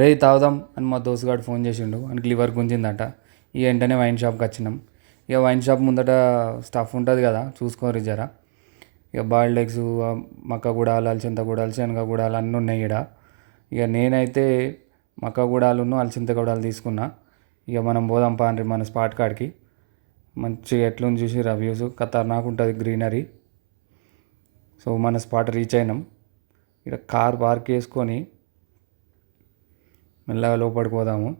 రే తాగుదాం అని మా దోస్తుగాడు ఫోన్ చేసిండు, అని లివర్ గుంజిందట. ఇక వెంటనే వైన్ షాప్కి వచ్చినాం. ఇక వైన్ షాప్ ముందట స్టఫ్ ఉంటుంది కదా, చూసుకోరు జరా. ఇక బాయిల్డ్ ఎగ్స్, మక్క గుడాలు, అలచింత గుడాలు, శనగ గుడాలు అన్నీ ఉన్నాయి ఇక్కడ. ఇక నేనైతే మక్క గుడాలును అలచింత గుడాలు తీసుకున్నా. ఇక మనం పోదాం పాండ్రి మన స్పాట్ కాడికి. మంచిగా ఎట్లుంది చూసి రివ్యూస్ ఖతర్నాక్ ఉంటుంది, గ్రీనరీ. సో మన స్పాట్ రీచ్ అయినాం. ఇక్కడ కార్ పార్క్ చేసుకొని మెల్లగా లోపలికి పోదాము.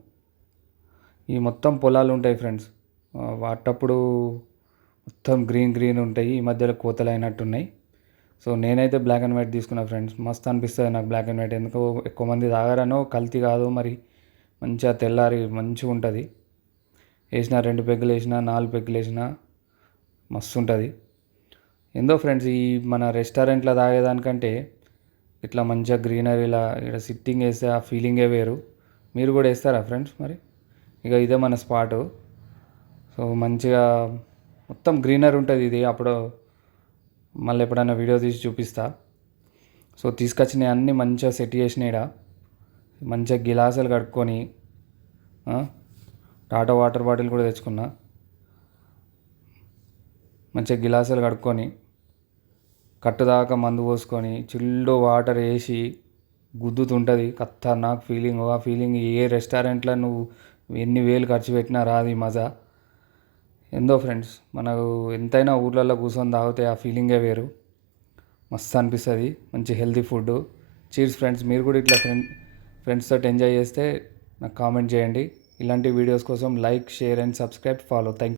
ఈ మొత్తం పొలాలు ఉంటాయి ఫ్రెండ్స్. వాటప్పుడు మొత్తం గ్రీన్ గ్రీన్ ఉంటాయి, ఈ మధ్యలో కోతలు అయినట్టున్నాయి. సో నేనైతే బ్లాక్ అండ్ వైట్ తీసుకున్నా ఫ్రెండ్స్. మస్తు అనిపిస్తుంది నాకు బ్లాక్ అండ్ వైట్. ఎందుకో ఎక్కువ మంది తాగారనో కల్తీ కాదు మరి, మంచిగా తెల్లారి మంచిగా ఉంటుంది. వేసిన 2 పెగ్గులు వేసిన 4 పెగ్గులు వేసిన మస్తు ఉంటుంది. ఏందో ఫ్రెండ్స్, ఈ మన రెస్టారెంట్లో తాగేదానికంటే ఇట్లా మంచిగా గ్రీనరీలా ఇక్కడ సిట్టింగ్ వేస్తే ఆ ఫీలింగే వేరు. మీరు కూడా వేస్తారా ఫ్రెండ్స్ మరి? ఇక ఇదే మన స్పాటు. సో మంచిగా మొత్తం గ్రీనరీ ఉంటుంది ఇది. అప్పుడు మళ్ళీ ఎప్పుడైనా వీడియో తీసి చూపిస్తా. సో తీసుకొచ్చినవి అన్నీ మంచిగా సెట్ చేసినాయి. మంచిగా గిలాసులు కడుక్కొని టాటా వాటర్ బాటిల్ కూడా తెచ్చుకున్నా. మంచిగా గిలాసులు కడుక్కొని కట్టుదాకా మందు పోసుకొని చిల్డ్ వాటర్ వేసి గుద్దుతుంటుంది. ఖతర్నాక్ ఫీలింగ్. ఆ ఫీలింగ్ ఏ రెస్టారెంట్లో నువ్వు ఎన్ని వేలు ఖర్చు పెట్టినా రాదు ఈ మజా. ఏందో ఫ్రెండ్స్, మనకు ఎంతైనా ఊర్లలో కూర్చొని తాగితే ఆ ఫీలింగే వేరు. మస్తు అనిపిస్తుంది. మంచి హెల్తీ ఫుడ్. Cheers friends. మీరు కూడా ఇట్లా ఫ్రెండ్స్ తోటి ఎంజాయ్ చేస్తే నాకు కామెంట్ చేయండి. ఇలాంటి వీడియోస్ కోసం like, share and subscribe, follow. Thank you.